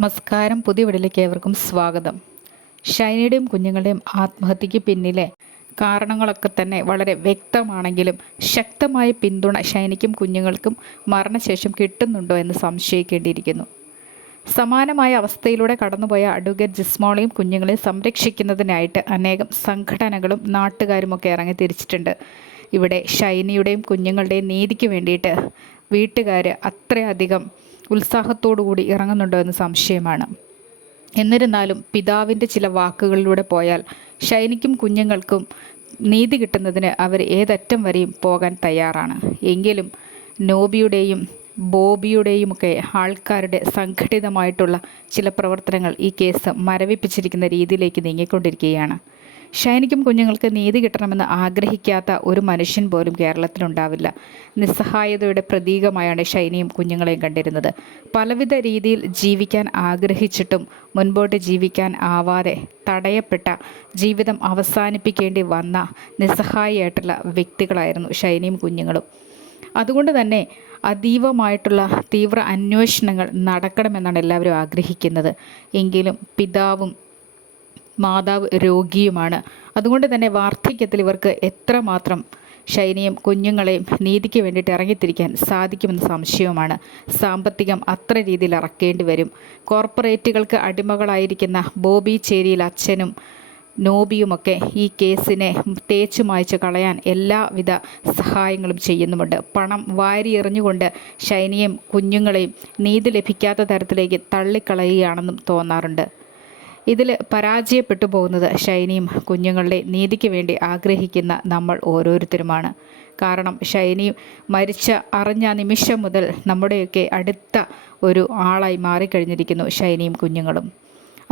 നമസ്കാരം. പുതിയ വീഡിയോയിലേക്ക് ഏവർക്കും സ്വാഗതം. ഷൈനിയുടെയും കുഞ്ഞുങ്ങളുടെയും ആത്മഹത്യയ്ക്ക് പിന്നിലെ കാരണങ്ങളൊക്കെ തന്നെ വളരെ വ്യക്തമാണെങ്കിലും ശക്തമായ പിന്തുണ ഷൈനിക്കും കുഞ്ഞുങ്ങൾക്കും മരണശേഷം കിട്ടുന്നുണ്ടോ എന്ന് സംശയിക്കേണ്ടിയിരിക്കുന്നു. സമാനമായ അവസ്ഥയിലൂടെ കടന്നുപോയ അഡ്വക്കേറ്റ് ജിസ്മോളെയും കുഞ്ഞുങ്ങളെയും സംരക്ഷിക്കുന്നതിനായിട്ട് അനേകം സംഘടനകളും നാട്ടുകാരുമൊക്കെ ഇറങ്ങി തിരിച്ചിട്ടുണ്ട്. ഇവിടെ ഷൈനിയുടെയും കുഞ്ഞുങ്ങളുടെയും നീതിക്ക് വേണ്ടിയിട്ട് വീട്ടുകാർ അത്രയധികം ഉത്സാഹത്തോടുകൂടി ഇറങ്ങുന്നുണ്ടോ എന്ന് സംശയമാണ്. എന്നിരുന്നാലും പിതാവിൻ്റെ ചില വാക്കുകളിലൂടെ പോയാൽ ഷൈനിക്കും കുഞ്ഞുങ്ങൾക്കും നീതി കിട്ടുന്നതിന് അവർ ഏതറ്റം വരെയും പോകാൻ തയ്യാറാണ്. എങ്കിലും നോബിയുടെയും ബോബിയുടെയും ഒക്കെ ആൾക്കാരുടെ സംഘടിതമായിട്ടുള്ള ചില പ്രവർത്തനങ്ങൾ ഈ കേസ് മരവിപ്പിച്ചിരിക്കുന്ന രീതിയിലേക്ക് നീങ്ങിക്കൊണ്ടിരിക്കുകയാണ്. ഷൈനിക്കും കുഞ്ഞുങ്ങൾക്ക് നീതി കിട്ടണമെന്ന് ആഗ്രഹിക്കാത്ത ഒരു മനുഷ്യൻ പോലും കേരളത്തിലുണ്ടാവില്ല. നിസ്സഹായതയുടെ പ്രതീകമായാണ് ഷൈനിയും കുഞ്ഞുങ്ങളെയും കണ്ടിരുന്നത്. പലവിധ രീതിയിൽ ജീവിക്കാൻ ആഗ്രഹിച്ചിട്ടും മുൻപോട്ട് ജീവിക്കാൻ ആവാതെ തടയപ്പെട്ട, ജീവിതം അവസാനിപ്പിക്കേണ്ടി വന്ന നിസ്സഹായിയായിട്ടുള്ള വ്യക്തികളായിരുന്നു ഷൈനിയും കുഞ്ഞുങ്ങളും. അതുകൊണ്ട് തന്നെ അതീവമായിട്ടുള്ള തീവ്ര അന്വേഷണങ്ങൾ നടക്കണമെന്നാണ് എല്ലാവരും ആഗ്രഹിക്കുന്നത്. എങ്കിലും പിതാവും മാതാവ് രോഗിയുമാണ്. അതുകൊണ്ട് തന്നെ വാർദ്ധക്യത്തിൽ ഇവർക്ക് എത്രമാത്രം ഷൈനിയും കുഞ്ഞുങ്ങളെയും നീതിക്ക് വേണ്ടിയിട്ട് ഇറങ്ങിത്തിരിക്കാൻ സാധിക്കുമെന്ന് സംശയവുമാണ്. സാമ്പത്തികം അത്ര രീതിയിൽ ഇറക്കേണ്ടി വരും. കോർപ്പറേറ്റുകൾക്ക് അടിമകളായിരിക്കുന്ന ബോബി ചേരിയിൽ അച്ഛനും നോബിയുമൊക്കെ ഈ കേസിനെ തേച്ചു മായ്ച്ചു കളയാൻ എല്ലാവിധ സഹായങ്ങളും ചെയ്യുന്നുമുണ്ട്. പണം വാരിയെറിഞ്ഞുകൊണ്ട് ഷൈനിയും കുഞ്ഞുങ്ങളെയും നീതി ലഭിക്കാത്ത തരത്തിലേക്ക് തള്ളിക്കളയുകയാണെന്നും തോന്നാറുണ്ട്. ഇതിൽ പരാജയപ്പെട്ടു പോകുന്നത് ഷൈനിയും കുഞ്ഞുങ്ങളുടെ നീതിക്ക് വേണ്ടി ആഗ്രഹിക്കുന്ന നമ്മൾ ഓരോരുത്തരുമാണ്. കാരണം ഷൈനി അറിഞ്ഞ നിമിഷം മുതൽ നമ്മുടെയൊക്കെ അടുത്ത ഒരു ആളായി മാറിക്കഴിഞ്ഞിരിക്കുന്നു ഷൈനിയും കുഞ്ഞുങ്ങളും.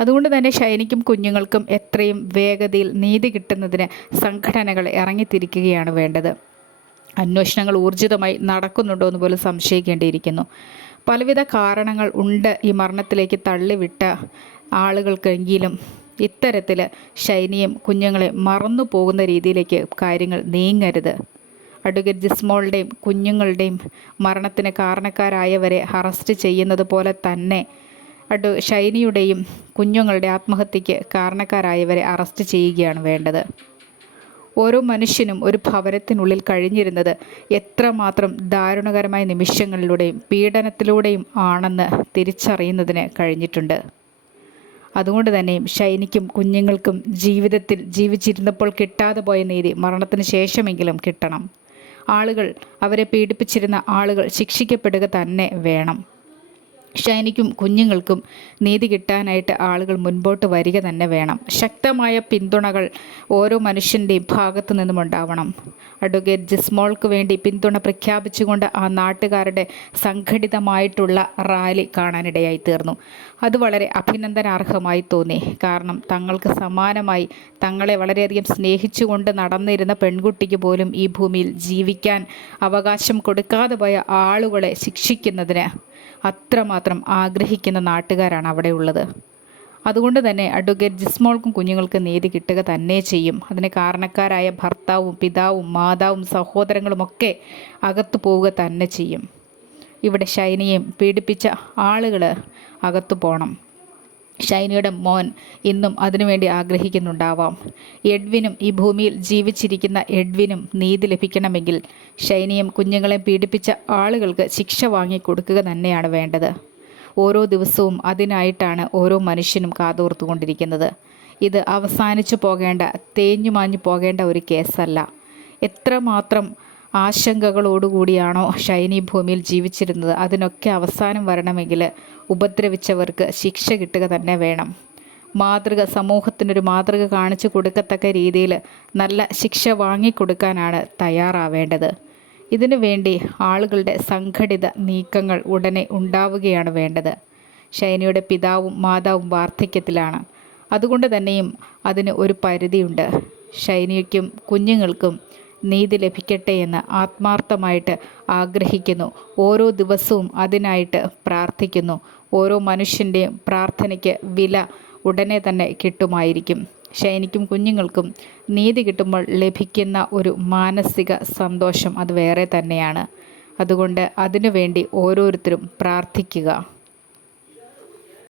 അതുകൊണ്ട് തന്നെ ഷൈനിക്കും കുഞ്ഞുങ്ങൾക്കും എത്രയും വേഗതയിൽ നീതി കിട്ടുന്നതിന് സംഘടനകൾ ഇറങ്ങിത്തിരിക്കുകയാണ് വേണ്ടത്. അന്വേഷണങ്ങൾ ഊർജിതമായി നടക്കുന്നുണ്ടോ എന്ന് പോലും സംശയിക്കേണ്ടിയിരിക്കുന്നു. പലവിധ കാരണങ്ങൾ ഉണ്ട് ഈ മരണത്തിലേക്ക് തള്ളിവിട്ട ആളുകൾക്കെങ്കിലും ഇത്തരത്തിൽ ഷൈനിയും കുഞ്ഞുങ്ങളെ മറന്നു പോകുന്ന രീതിയിലേക്ക് കാര്യങ്ങൾ നീങ്ങരുത്. അഡ്വക്കേറ്റ് ജിസ്മോളുടെയും കുഞ്ഞുങ്ങളുടെയും മരണത്തിന് കാരണക്കാരായവരെ അറസ്റ്റ് ചെയ്യുന്നത് പോലെ തന്നെ ഷൈനിയുടെയും കുഞ്ഞുങ്ങളുടെ ആത്മഹത്യയ്ക്ക് കാരണക്കാരായവരെ അറസ്റ്റ് ചെയ്യുകയാണ് വേണ്ടത്. ഓരോ മനുഷ്യനും ഒരു ഭവനത്തിനുള്ളിൽ കഴിഞ്ഞിരുന്നത് എത്രമാത്രം ദാരുണകരമായ നിമിഷങ്ങളിലൂടെയും പീഡനത്തിലൂടെയും ആണെന്ന് തിരിച്ചറിയുന്നതിന് കഴിഞ്ഞിട്ടുണ്ട്. അതുകൊണ്ട് തന്നെയും ഷൈനിക്കും കുഞ്ഞുങ്ങൾക്കും ജീവിതത്തിൽ ജീവിച്ചിരുന്നപ്പോൾ കിട്ടാതെ പോയ നീതി മരണത്തിന് ശേഷമെങ്കിലും കിട്ടണം. അവരെ പീഡിപ്പിച്ചിരുന്ന ആളുകൾ ശിക്ഷിക്കപ്പെടുക തന്നെ വേണം. ഷൈനിക്കും കുഞ്ഞുങ്ങൾക്കും നീതി കിട്ടാനായിട്ട് ആളുകൾ മുൻപോട്ട് വരിക തന്നെ വേണം. ശക്തമായ പിന്തുണകൾ ഓരോ മനുഷ്യൻ്റെയും ഭാഗത്തു നിന്നും ഉണ്ടാവണം. അഡ്വക്കേറ്റ് ജിസ്മോൾക്ക് വേണ്ടി പിന്തുണ പ്രഖ്യാപിച്ചുകൊണ്ട് ആ നാട്ടുകാരുടെ സംഘടിതമായിട്ടുള്ള റാലി കാണാനിടയായി തീർന്നു. അത് വളരെ അഭിനന്ദനാർഹമായി തോന്നി. കാരണം തങ്ങൾക്ക് സമാനമായി തങ്ങളെ വളരെയധികം സ്നേഹിച്ചുകൊണ്ട് നടന്നിരുന്ന പെൺകുട്ടിക്ക് പോലും ഈ ഭൂമിയിൽ ജീവിക്കാൻ അവകാശം കൊടുക്കാതെ പോയ ആളുകളെ ശിക്ഷിക്കുന്നതിന് അത്രമാത്രം ആഗ്രഹിക്കുന്ന നാട്ടുകാരാണ് അവിടെ ഉള്ളത്. അതുകൊണ്ട് തന്നെ അഡ്വക്കേറ്റ് ജിസ്മോൾക്കും കുഞ്ഞുങ്ങൾക്ക് നീതി കിട്ടുക തന്നെ ചെയ്യും. അതിന് കാരണക്കാരായ ഭർത്താവും പിതാവും മാതാവും സഹോദരങ്ങളുമൊക്കെ അകത്തു പോവുക തന്നെ ചെയ്യും. ഇവിടെ ഷൈനിയെയും പീഡിപ്പിച്ച ആളുകൾ അകത്തു പോകണം. ഷൈനിയുടെ മോൻ ഇന്നും അതിനുവേണ്ടി ആഗ്രഹിക്കുന്നുണ്ടാവാം. എഡ്വിനും, ഈ ഭൂമിയിൽ ജീവിച്ചിരിക്കുന്ന എഡ്വിനും നീതി ലഭിക്കണമെങ്കിൽ ഷൈനിയും കുഞ്ഞുങ്ങളെയും പീഡിപ്പിച്ച ആളുകൾക്ക് ശിക്ഷ വാങ്ങിക്കൊടുക്കുക തന്നെയാണ് വേണ്ടത്. ഓരോ ദിവസവും അതിനായിട്ടാണ് ഓരോ മനുഷ്യനും കാതോർത്തുകൊണ്ടിരിക്കുന്നത്. ഇത് അവസാനിച്ചു പോകേണ്ട, തേഞ്ഞുമാഞ്ഞു പോകേണ്ട ഒരു കേസല്ല. എത്രമാത്രം ആശങ്കകളോടുകൂടിയാണോ ഷൈനി ഭൂമിയിൽ ജീവിച്ചിരുന്നത്, അതിനൊക്കെ അവസാനം വരണമെങ്കിൽ ഉപദ്രവിച്ചവർക്ക് ശിക്ഷ കിട്ടുക തന്നെ വേണം. സമൂഹത്തിനൊരു മാതൃക കാണിച്ചു കൊടുക്കത്തക്ക രീതിയിൽ നല്ല ശിക്ഷ വാങ്ങിക്കൊടുക്കാനാണ് തയ്യാറാവേണ്ടത്. ഇതിനു വേണ്ടി ആളുകളുടെ സംഘടിത നീക്കങ്ങൾ ഉടനെ ഉണ്ടാവുകയാണ് വേണ്ടത്. ഷൈനിയുടെ പിതാവും മാതാവും വാർദ്ധക്യത്തിലാണ്. അതുകൊണ്ട് തന്നെയും അതിന് ഒരു പരിധിയുണ്ട്. ഷൈനിക്കും കുഞ്ഞുങ്ങൾക്കും നീതി ലഭിക്കട്ടെ എന്ന് ആത്മാർത്ഥമായിട്ട് ആഗ്രഹിക്കുന്നു. ഓരോ ദിവസവും അതിനായിട്ട് പ്രാർത്ഥിക്കുന്നു. ഓരോ മനുഷ്യൻ്റെയും പ്രാർത്ഥനയ്ക്ക് വില ഉടനെ തന്നെ കിട്ടുമായിരിക്കും. ഷൈനിക്കും കുഞ്ഞുങ്ങൾക്കും നീതി കിട്ടുമ്പോൾ ലഭിക്കുന്ന ഒരു മാനസിക സന്തോഷം അത് വേറെ തന്നെയാണ്. അതുകൊണ്ട് അതിനുവേണ്ടി ഓരോരുത്തരും പ്രാർത്ഥിക്കുക.